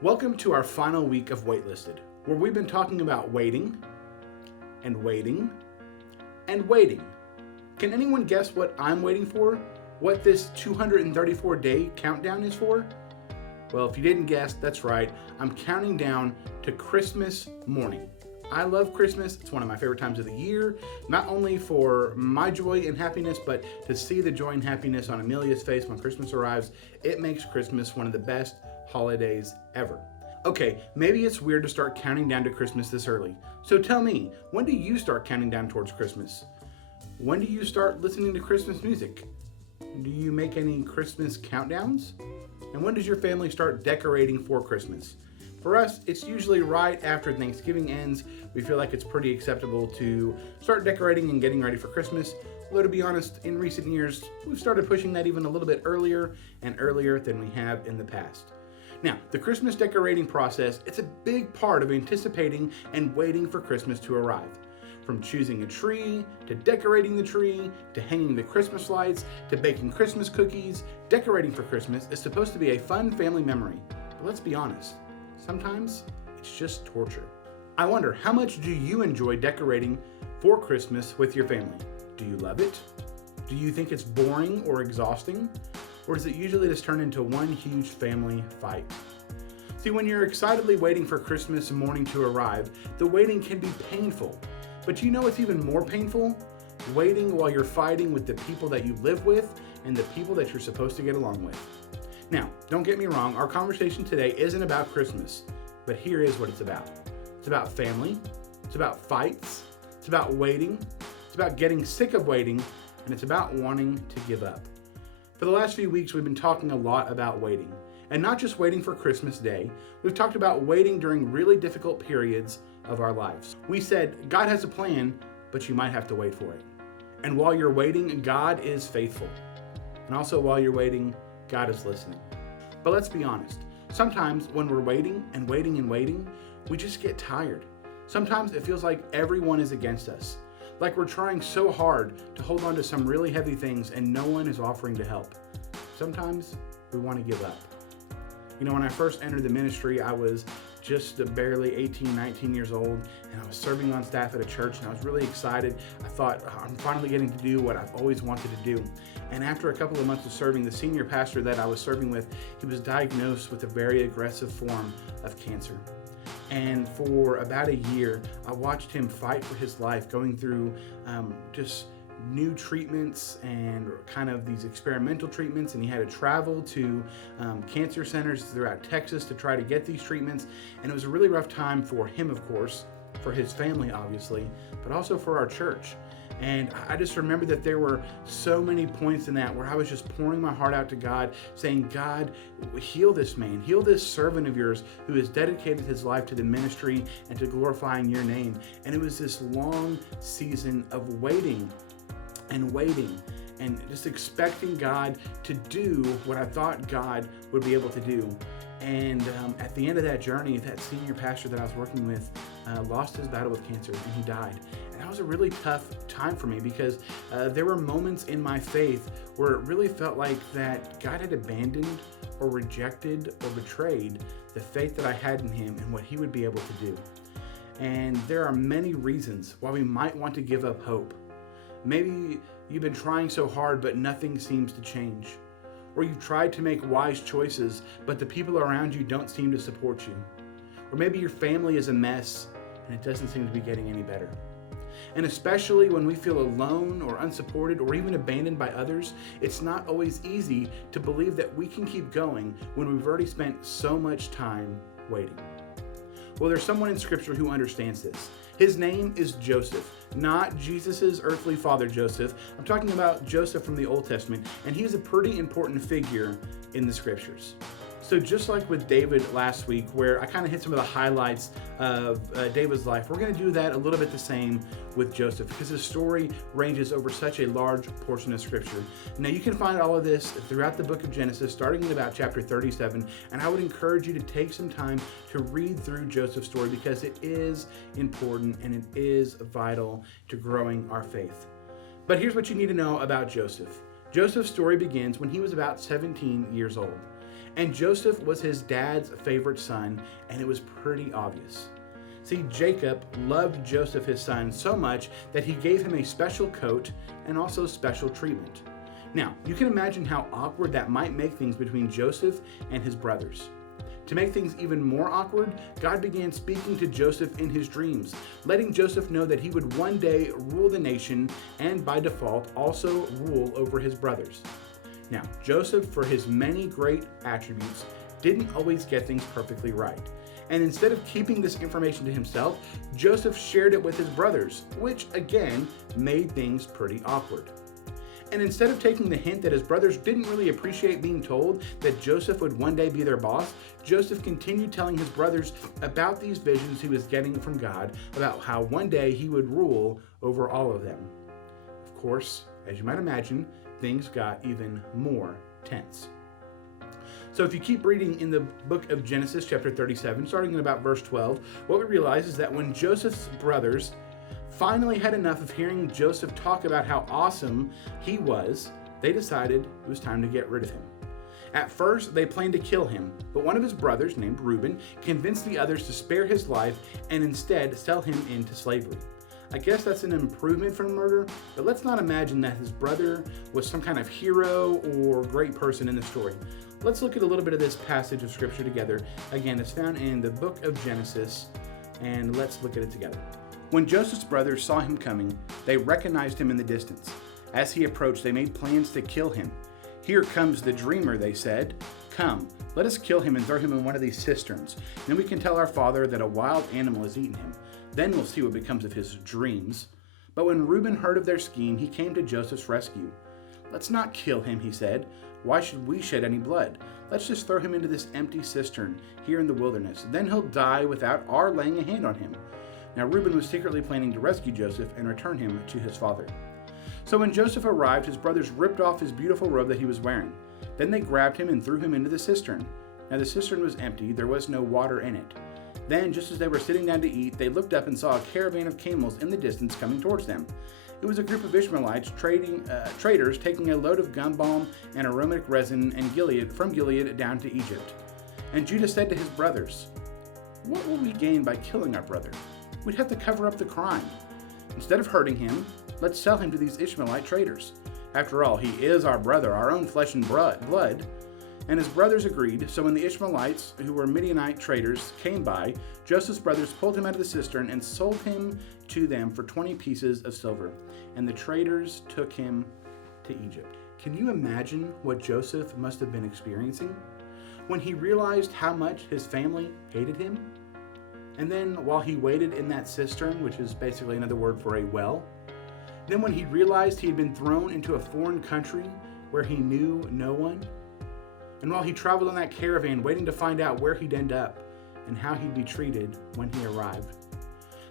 Welcome to our final week of Waitlisted, where we've been talking about waiting, and waiting, and waiting. Can anyone guess what I'm waiting for? What this 234-day countdown is for? Well, if you didn't guess, that's right. I'm counting down to Christmas morning. I love Christmas. It's one of my favorite times of the year, not only for my joy and happiness, but to see the joy and happiness on Amelia's face when Christmas arrives. It makes Christmas one of the best holidays ever. Okay, maybe it's weird to start counting down to Christmas this early. So tell me, when do you start counting down towards Christmas? When do you start listening to Christmas music? Do you make any Christmas countdowns? And when does your family start decorating for Christmas? For us, it's usually right after Thanksgiving ends. We feel like it's pretty acceptable to start decorating and getting ready for Christmas. Although to be honest, in recent years, we've started pushing that even a little bit earlier and earlier than we have in the past. Now, the Christmas decorating process, it's a big part of anticipating and waiting for Christmas to arrive. From choosing a tree, to decorating the tree, to hanging the Christmas lights, to baking Christmas cookies, decorating for Christmas is supposed to be a fun family memory. But let's be honest, sometimes it's just torture. I wonder, how much do you enjoy decorating for Christmas with your family? Do you love it? Do you think it's boring or exhausting? Or does it usually just turn into one huge family fight? See, when you're excitedly waiting for Christmas morning to arrive, the waiting can be painful. But you know what's even more painful? Waiting while you're fighting with the people that you live with and the people that you're supposed to get along with. Now, don't get me wrong, our conversation today isn't about Christmas, but here is what it's about. It's about family, it's about fights, it's about waiting, it's about getting sick of waiting, and it's about wanting to give up. For the last few weeks, we've been talking a lot about waiting, and not just waiting for Christmas Day. We've talked about waiting during really difficult periods of our lives. We said, God has a plan, but you might have to wait for it. And while you're waiting, God is faithful. And also while you're waiting, God is listening. But let's be honest. Sometimes when we're waiting and waiting and waiting, we just get tired. Sometimes it feels like everyone is against us. Like we're trying so hard to hold on to some really heavy things and no one is offering to help. Sometimes we want to give up. You know, when I first entered the ministry, I was just barely 18, 19 years old, and I was serving on staff at a church, and I was really excited. I thought, I'm finally getting to do what I've always wanted to do. And after a couple of months of serving, the senior pastor that I was serving with, he was diagnosed with a very aggressive form of cancer. And for about a year, I watched him fight for his life, going through just new treatments and kind of these experimental treatments, and he had to travel to cancer centers throughout Texas to try to get these treatments. And it was a really rough time for him, of course, for his family, obviously, but also for our church. And I just remember that there were so many points in that where I was just pouring my heart out to God, saying, God, heal this man, heal this servant of yours who has dedicated his life to the ministry and to glorifying your name. And it was this long season of waiting and waiting and just expecting God to do what I thought God would be able to do. And at the end of that journey, that senior pastor that I was working with lost his battle with cancer and he died. And that was a really tough time for me because there were moments in my faith where it really felt like that God had abandoned or rejected or betrayed the faith that I had in him and what he would be able to do. And there are many reasons why we might want to give up hope. Maybe you've been trying so hard, but nothing seems to change. Or you've tried to make wise choices, but the people around you don't seem to support you. Or maybe your family is a mess and it doesn't seem to be getting any better. And especially when we feel alone or unsupported or even abandoned by others, it's not always easy to believe that we can keep going when we've already spent so much time waiting. Well, there's someone in Scripture who understands this. His name is Joseph, not Jesus' earthly father Joseph. I'm talking about Joseph from the Old Testament, and he is a pretty important figure in the Scriptures. So just like with David last week, where I kind of hit some of the highlights of David's life, we're going to do that a little bit the same with Joseph because his story ranges over such a large portion of Scripture. Now you can find all of this throughout the book of Genesis, starting in about chapter 37, and I would encourage you to take some time to read through Joseph's story because it is important and it is vital to growing our faith. But here's what you need to know about Joseph. Joseph's story begins when he was about 17 years old. And Joseph was his dad's favorite son, and it was pretty obvious. See, Jacob loved Joseph, his son, so much that he gave him a special coat and also special treatment. Now, you can imagine how awkward that might make things between Joseph and his brothers. To make things even more awkward, God began speaking to Joseph in his dreams, letting Joseph know that he would one day rule the nation and by default also rule over his brothers. Now, Joseph, for his many great attributes, didn't always get things perfectly right. And instead of keeping this information to himself, Joseph shared it with his brothers, which again made things pretty awkward. And instead of taking the hint that his brothers didn't really appreciate being told that Joseph would one day be their boss, Joseph continued telling his brothers about these visions he was getting from God, about how one day he would rule over all of them. Of course, as you might imagine, things got even more tense. So if you keep reading in the book of Genesis, chapter 37, starting in about verse 12, what we realize is that when Joseph's brothers finally had enough of hearing Joseph talk about how awesome he was, they decided it was time to get rid of him. At first, they planned to kill him, but one of his brothers, named Reuben, convinced the others to spare his life and instead sell him into slavery. I guess that's an improvement from murder, but let's not imagine that his brother was some kind of hero or great person in the story. Let's look at a little bit of this passage of scripture together. Again, it's found in the book of Genesis, and let's look at it together. When Joseph's brothers saw him coming, they recognized him in the distance. As he approached, they made plans to kill him. "Here comes the dreamer," they said. "Come, let us kill him and throw him in one of these cisterns. Then we can tell our father that a wild animal has eaten him. Then we'll see what becomes of his dreams." But when Reuben heard of their scheme, he came to Joseph's rescue. "Let's not kill him," he said. "Why should we shed any blood? Let's just throw him into this empty cistern here in the wilderness. Then he'll die without our laying a hand on him." Now Reuben was secretly planning to rescue Joseph and return him to his father. So when Joseph arrived, his brothers ripped off his beautiful robe that he was wearing. Then they grabbed him and threw him into the cistern. Now the cistern was empty, there was no water in it. Then, just as they were sitting down to eat, they looked up and saw a caravan of camels in the distance coming towards them. It was a group of Ishmaelites traders taking a load of gum balm and aromatic resin and from Gilead down to Egypt. And Judah said to his brothers, "What will we gain by killing our brother? We'd have to cover up the crime. Instead of hurting him, let's sell him to these Ishmaelite traders. After all, he is our brother, our own flesh and blood." And his brothers agreed, so when the Ishmaelites, who were Midianite traders, came by, Joseph's brothers pulled him out of the cistern and sold him to them for 20 pieces of silver. And the traders took him to Egypt. Can you imagine what Joseph must have been experiencing when he realized how much his family hated him? And then while he waited in that cistern, which is basically another word for a well, then when he realized he had been thrown into a foreign country where he knew no one, and while he traveled on that caravan waiting to find out where he'd end up and how he'd be treated when he arrived.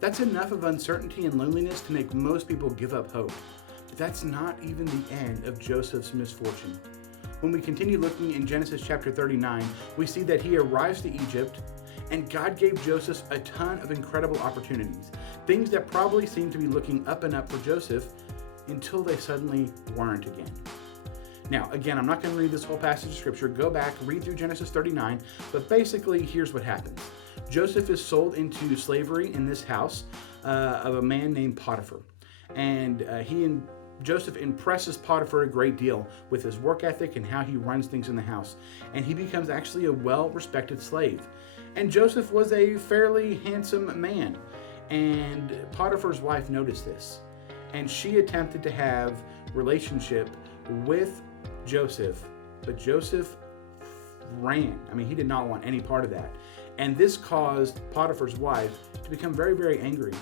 That's enough of uncertainty and loneliness to make most people give up hope. But that's not even the end of Joseph's misfortune. When we continue looking in Genesis chapter 39, we see that he arrives to Egypt, and God gave Joseph a ton of incredible opportunities, things that probably seemed to be looking up and up for Joseph until they suddenly weren't again. Now, again, I'm not going to read this whole passage of scripture. Go back, read through Genesis 39, but basically, here's what happens. Joseph is sold into slavery in this house of a man named Potiphar, and Joseph impresses Potiphar a great deal with his work ethic and how he runs things in the house, and he becomes actually a well-respected slave. And Joseph was a fairly handsome man, and Potiphar's wife noticed this, and she attempted to have relationship with Joseph, but Joseph ran. He did not want any part of that. And this caused Potiphar's wife to become very, very angry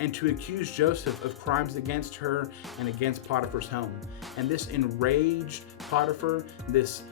and to accuse Joseph of crimes against her and against Potiphar's home. And this enraged Potiphar. This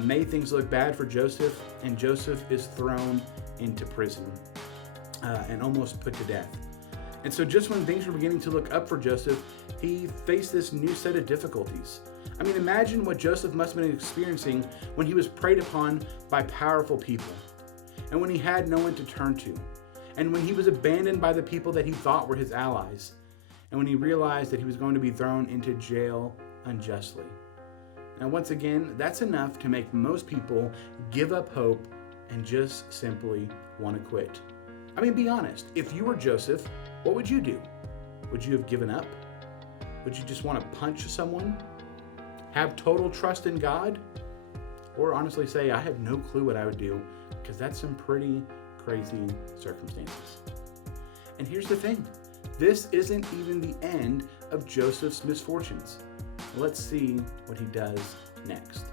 made things look bad for Joseph, and Joseph is thrown into prison and almost put to death. And so just when things were beginning to look up for Joseph, he faced this new set of difficulties. Imagine what Joseph must have been experiencing when he was preyed upon by powerful people, and when he had no one to turn to, and when he was abandoned by the people that he thought were his allies, and when he realized that he was going to be thrown into jail unjustly. And once again, that's enough to make most people give up hope and just simply want to quit. I mean, be honest. If you were Joseph, what would you do? Would you have given up? Would you just want to punch someone? Have total trust in God? Or honestly say, I have no clue what I would do, because that's some pretty crazy circumstances. And here's the thing. This isn't even the end of Joseph's misfortunes. Let's see what he does next.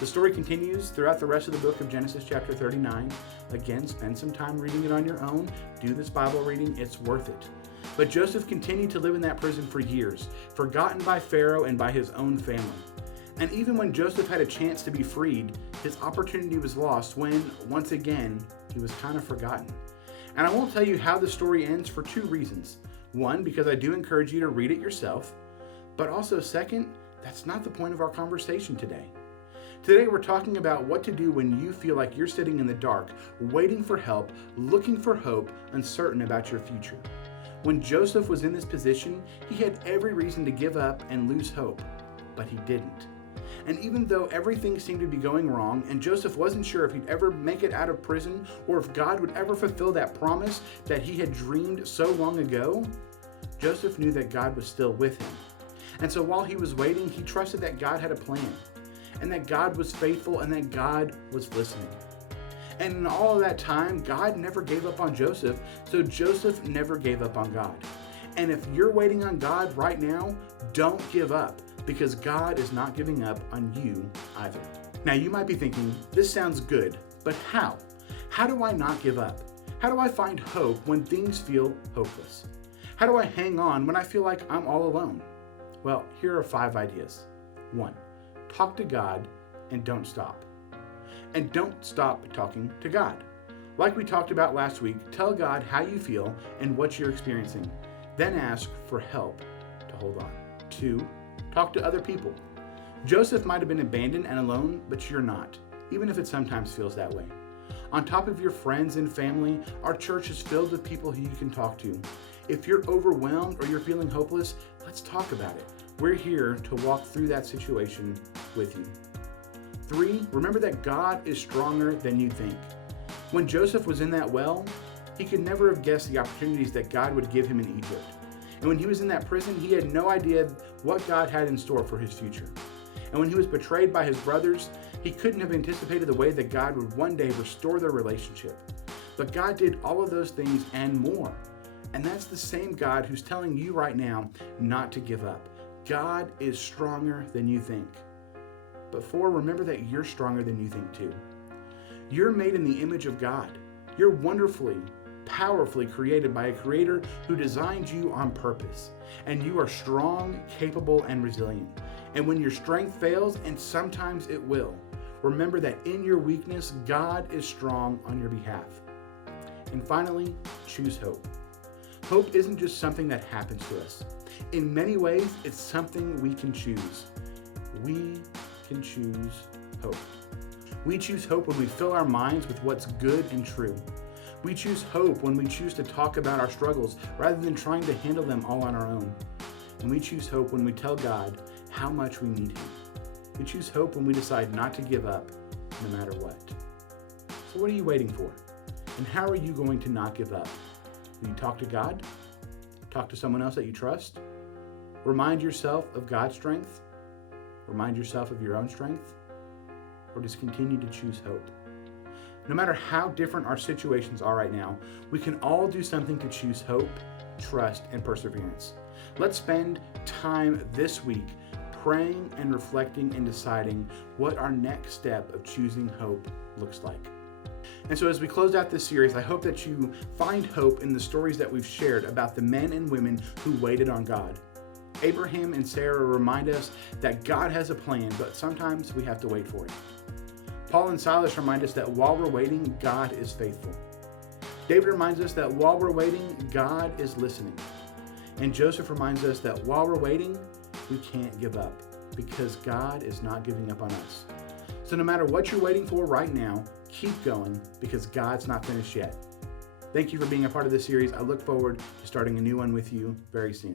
The story continues throughout the rest of the book of Genesis chapter 39. Again, spend some time reading it on your own. Do this Bible reading. It's worth it. But Joseph continued to live in that prison for years, forgotten by Pharaoh and by his own family. And even when Joseph had a chance to be freed, his opportunity was lost when, once again, he was kind of forgotten. And I won't tell you how the story ends for two reasons. One, because I do encourage you to read it yourself. But also, second, that's not the point of our conversation today. Today, we're talking about what to do when you feel like you're sitting in the dark, waiting for help, looking for hope, uncertain about your future. When Joseph was in this position, he had every reason to give up and lose hope, but he didn't. And even though everything seemed to be going wrong, and Joseph wasn't sure if he'd ever make it out of prison, or if God would ever fulfill that promise that he had dreamed so long ago, Joseph knew that God was still with him. And so while he was waiting, he trusted that God had a plan, and that God was faithful, and that God was listening. And in all of that time, God never gave up on Joseph, so Joseph never gave up on God. And if you're waiting on God right now, don't give up, because God is not giving up on you either. Now, you might be thinking, this sounds good, but how? How do I not give up? How do I find hope when things feel hopeless? How do I hang on when I feel like I'm all alone? Well, here are 5 ideas. 1, talk to God and don't stop. And don't stop talking to God. Like we talked about last week, tell God how you feel and what you're experiencing. Then ask for help to hold on. 2, talk to other people. Joseph might have been abandoned and alone, but you're not, even if it sometimes feels that way. On top of your friends and family, our church is filled with people who you can talk to. If you're overwhelmed or you're feeling hopeless, let's talk about it. We're here to walk through that situation with you. 3, remember that God is stronger than you think. When Joseph was in that well, he could never have guessed the opportunities that God would give him in Egypt. And when he was in that prison, he had no idea what God had in store for his future. And when he was betrayed by his brothers, he couldn't have anticipated the way that God would one day restore their relationship. But God did all of those things and more. And that's the same God who's telling you right now not to give up. God is stronger than you think. But 4, remember that you're stronger than you think too. You're made in the image of God. You're wonderfully, powerfully created by a creator who designed you on purpose. And you are strong, capable, and resilient. And when your strength fails, and sometimes it will, remember that in your weakness, God is strong on your behalf. And finally, choose hope. Hope isn't just something that happens to us. In many ways, it's something we can choose. We can choose hope. We choose hope when we fill our minds with what's good and true. We choose hope when we choose to talk about our struggles rather than trying to handle them all on our own. And we choose hope when we tell God how much we need Him. We choose hope when we decide not to give up no matter what. So what are you waiting for? And how are you going to not give up? Will you talk to God? Talk to someone else that you trust? Remind yourself of God's strength? Remind yourself of your own strength? Or just continue to choose hope? No matter how different our situations are right now, we can all do something to choose hope, trust, and perseverance. Let's spend time this week praying and reflecting and deciding what our next step of choosing hope looks like. And so as we close out this series, I hope that you find hope in the stories that we've shared about the men and women who waited on God. Abraham and Sarah remind us that God has a plan, but sometimes we have to wait for it. Paul and Silas remind us that while we're waiting, God is faithful. David reminds us that while we're waiting, God is listening. And Joseph reminds us that while we're waiting, we can't give up because God is not giving up on us. So no matter what you're waiting for right now, keep going because God's not finished yet. Thank you for being a part of this series. I look forward to starting a new one with you very soon.